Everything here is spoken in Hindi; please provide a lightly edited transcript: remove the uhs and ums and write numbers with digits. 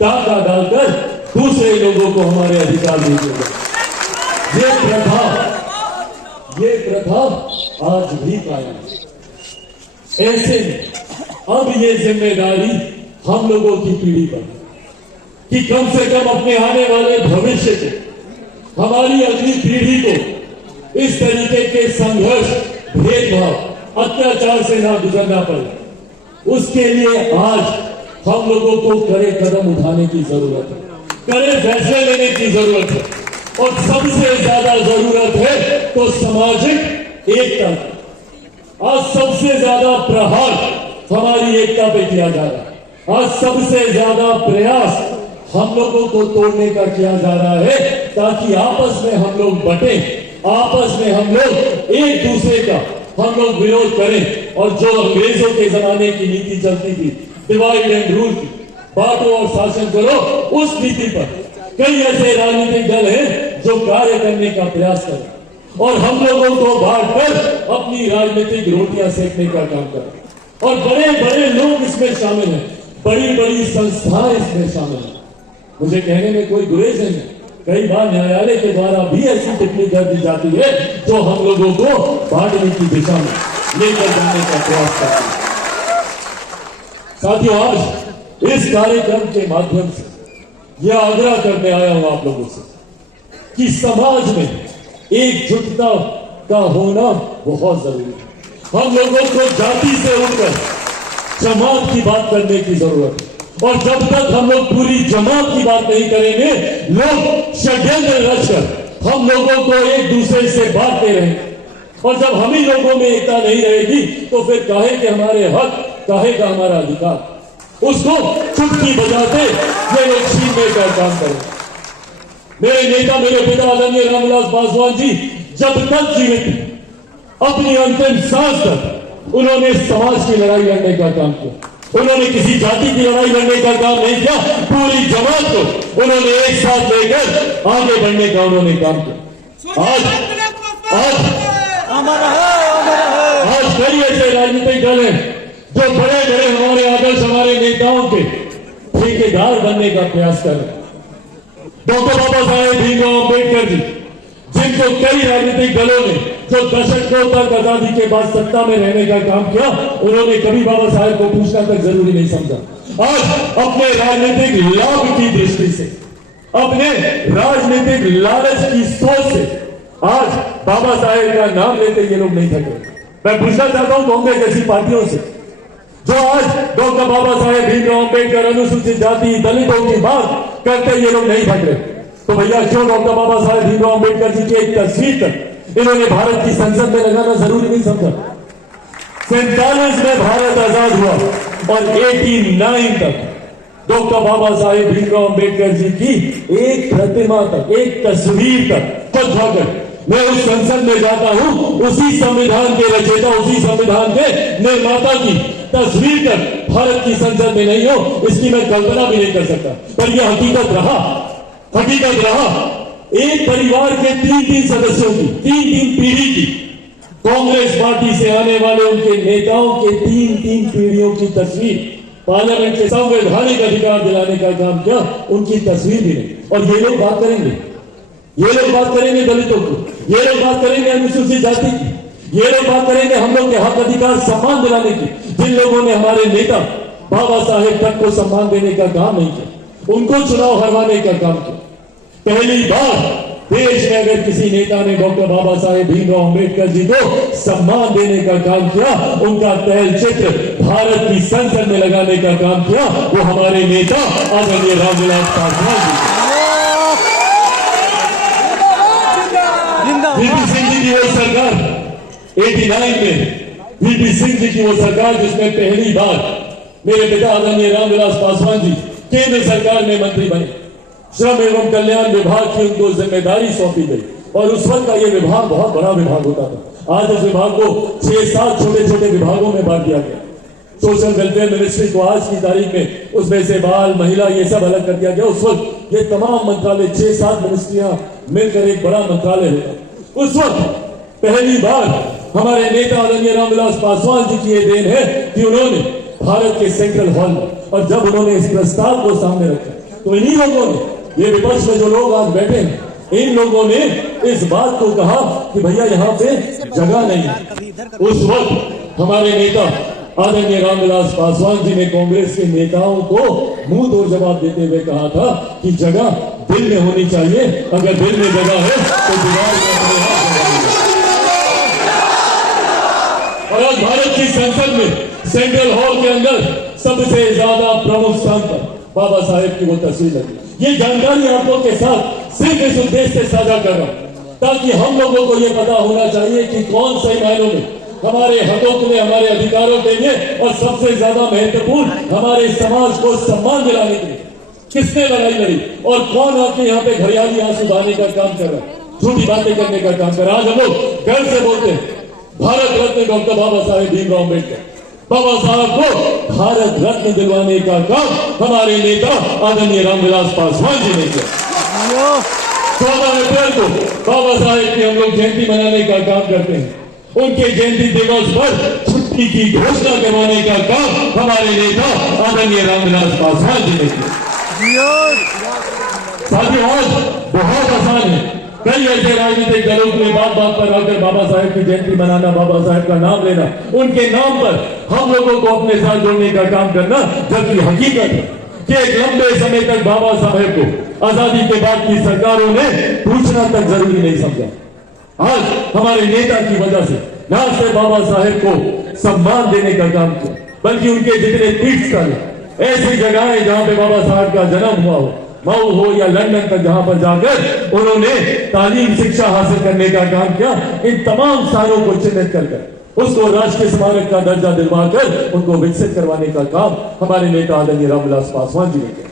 डाका डालकर दूसरे लोगों को हमारे अधिकार दीजिएगा। ये प्रथा आज भी कायम है। ऐसे में अब ये जिम्मेदारी हम लोगों की पीढ़ी पर कि कम से कम अपने आने वाले भविष्य को, हमारी अगली पीढ़ी को इस तरीके के संघर्ष, भेदभाव, अत्याचार से ना गुजरना पड़े। उसके लिए आज हम लोगों को कड़े कदम उठाने की जरूरत है, कड़े फैसले लेने की जरूरत है और सबसे ज्यादा जरूरत है तो सामाजिक एकता की। आज सबसे ज्यादा प्रहार हमारी एकता पे किया जा रहा है। आज सबसे ज्यादा प्रयास हम लोगों को तोड़ने का किया जा रहा है ताकि आपस में हम लोग बटे, आपस में हम लोग एक दूसरे का हम लोग विरोध करें। और जो अंग्रेजों के जमाने की नीति चलती थी, डिवाइड एंड रूल की, बांटो और शासन करो, उस नीति पर कई ऐसे राजनीतिक दल हैं जो कार्य करने का प्रयास करें और हम लोगों को बांटकर अपनी राजनीतिक रोटियां सेकने का काम करें। और बड़े बड़े लोग इसमें शामिल हैं, बड़ी बड़ी संस्थाएं इसमें शामिल हैं। मुझे कहने में कोई गुरेज नहीं है, कई बार न्यायालय के द्वारा भी ऐसी टिप्पणी कर दी जाती है जो हम लोगों को बांटने की दिशा में लेकर जाने का प्रयास करती है। साथियों, आज इस कार्यक्रम के माध्यम से यह आग्रह करने आया हूं आप लोगों से कि समाज में एकजुटता का होना बहुत जरूरी है। हम लोगों को जाति से उठकर जमात की बात करने की जरूरत है और जब तक हम लोग पूरी जमात की बात नहीं करेंगे, लोग षड्यंत्र रचकर हम लोगों को एक दूसरे से बांटते रहेंगे। और जब हम ही लोगों में एकता नहीं रहेगी तो फिर काहे के हमारे हक, काहे का हमारा अधिकार, उसको चुटकी बजाते ये लोग छीनने का काम करें। मेरे नेता, मेरे पिता आदरणीय रामविलास पासवान जी जब तक जीवित थे, अपनी अंतिम सांस तक उन्होंने समाज की लड़ाई लड़ने का काम किया। उन्होंने किसी जाति की लड़ाई लड़ने का काम नहीं किया, पूरी जमात को उन्होंने एक साथ लेकर आगे बढ़ने का उन्होंने काम किया। आज कई ऐसे राजनीतिक दल हैं जो बड़े बड़े हमारे आदर्श, हमारे नेताओं के ठेकेदार बनने का प्रयास कर रहे हैं। डॉक्टर बाबा साहेब भीमराव अम्बेडकर जी, जिनको कई राजनीतिक दलों ने जो दशकों तक आजादी के बाद सत्ता में रहने का काम किया, उन्होंने कभी बाबा साहेब को पूछना तक जरूरी नहीं समझा। आज अपने राजनीतिक लाभ की दृष्टि से, अपने राजनीतिक लालच की सोच से आज बाबा साहेब का नाम लेते ये लोग नहीं थके। मैं पूछना चाहता हूं कांग्रेस जैसी पार्टियों से जो आज डॉक्टर बाबा साहेब भीमराव अम्बेडकर, अनुसूचित जाति, दलितों की बात करते ये लोग नहीं थक रहे, तो भैया क्यों डॉक्टर बाबा साहेब भीमराव अम्बेडकर जी की एक तस्वीर तक इन्होंने भारत की संसद में लगाना जरूरी नहीं समझा? 47 में भारत आजाद हुआ और 89 तक डॉक्टर बाबा साहेब भीमराव अम्बेडकर जी की एक प्रतिमा तक, एक तस्वीर तक पहुंचाकर मैं उस संसद में जाता हूं, उसी संविधान के रचयिता, उसी संविधान के निर्माता की तस्वीर तक भारत की संसद में नहीं हो, इसकी मैं कल्पना भी नहीं कर सकता। पर यह हकीकत रहा। एक परिवार के 3-3 सदस्यों की, 3-3 पीढ़ी की, कांग्रेस पार्टी से आने वाले उनके नेताओं के 3-3 पीढ़ियों की तस्वीर, पार्लियामेंट के संवैधानिक अधिकार दिलाने का काम किया, उनकी तस्वीर भी नहीं। और ये लोग बात करेंगे, ये लोग बात करेंगे दलितों को, ये लोग बात करेंगे अनुसूचित जाति की, ये लोग बात करेंगे हम लोग के हक, अधिकार, सम्मान दिलाने की। जिन लोगों ने हमारे नेता बाबा साहेब तक को सम्मान देने का काम नहीं किया, उनको चुनाव हरवाने का काम किया। पहली बार देश में अगर किसी नेता ने डॉक्टर बाबा साहेब भीमराव अम्बेडकर जी को सम्मान देने का काम किया, उनका तैल चित्र भारत की संसद में लगाने का काम किया, वो हमारे नेता आदरणीय रामविलास पासवान जी। वीपी सिंह जी की वो सरकार 89 में, वीपी सिंह जी की वो सरकार जिसमें पहली बार मेरे पिता आदरणीय रामविलास पासवान जी केंद्र सरकार में मंत्री बने। श्रम एवं कल्याण विभाग की उनको जिम्मेदारी सौंपी गई और उस वक्त का ये विभाग बहुत बड़ा विभाग होता था। आज उस विभाग को 6-7 छोटे छोटे विभागों में बांट दिया गया। सोशल वेलफेयर मिनिस्ट्री को आज की तारीख में उसमें से बाल, महिला, ये सब अलग कर दिया गया। उस वक्त ये तमाम मंत्रालय, 6-7 मिनिस्ट्रियां मिलकर एक बड़ा मंत्रालय होता। उस वक्त पहली बार हमारे नेता आदरणीय रामविलास पासवान जी की ये देन है कि उन्होंने भारत के सेंट्रल हॉल में, और जब उन्होंने इस प्रस्ताव को सामने रखा तो इन्हीं लोगों ने, ये विपक्ष में जो लोग आज बैठे हैं, इन लोगों ने इस बात को कहा कि भैया यहाँ पे जगह नहीं है। उस वक्त हमारे नेता आदरणीय रामविलास पासवान जी ने कांग्रेस के नेताओं को मुंह तोड़ जवाब देते हुए कहा था कि जगह दिल में होनी चाहिए, अगर दिल में जगह है तो दीवार में अपने हाथ लगाइए। और आज भारत की संसद में सेंट्रल हॉल के अंदर सबसे ज्यादा प्रमुख स्थान पर बाबा साहेब की वो तस्वीर लगी। ये जानकारी आप लोग के साथ सिर्फ इस उद्देश्य से साझा कर रहा हूं ताकि हम लोगों को यह पता होना चाहिए कि कौन सही मायनों में हमारे हकों के लिए, हमारे अधिकारों के लिए और सबसे ज्यादा महत्वपूर्ण हमारे समाज को सम्मान दिलाने के लिए किसने लड़ाई लड़ी और कौन आके यहाँ पे घड़ियाली आंसू बहाने का काम कर रहा है, झूठी बातें करने का काम कर रहा है। आज हम लोग गर्व से बोलते हैं भारत रत्न डॉक्टर बाबा साहेब भीमराव अम्बेडकर, बाबा साहब को भारत रत्न दिलवाने का काम हमारे नेता आदरणीय रामविलास पासवान जी ने किया। 14 अप्रैल को बाबा साहेब की हम लोग जयंती मनाने का काम करते हैं। उनके जयंती दिवस पर छुट्टी की घोषणा करवाने का काम हमारे नेता आदरणीय रामविलास पासवान जी ने किया। साथियों, आज बहुत आसान है कई ऐसे राजनीतिक दलों के बात बात पर आकर बाबा साहेब की जयंती मनाना, बाबा साहेब का नाम लेना, उनके नाम पर हम लोगों को अपने साथ जोड़ने का काम करना, जबकि हकीकत है कि एक लंबे समय तक बाबा साहेब को आजादी के बाद की सरकारों ने पूछना तक जरूरी नहीं समझा। आज हमारे नेता की वजह से न सिर्फ बाबा साहेब को सम्मान देने का काम किया, बल्कि उनके जितने तीर्थस्थल, ऐसी जगहें जहां पे बाबा साहब का जन्म हुआ हो, मऊ हो या लंदन तक, जहां पर जाकर उन्होंने तालीम शिक्षा हासिल करने का काम किया, इन तमाम स्थानों को चिन्हित कर उसको राष्ट्रीय स्मारक का दर्जा दिलवाकर उनको विकसित करवाने का काम हमारे नेता आदरणीय रामविलास पासवान जी ने किया।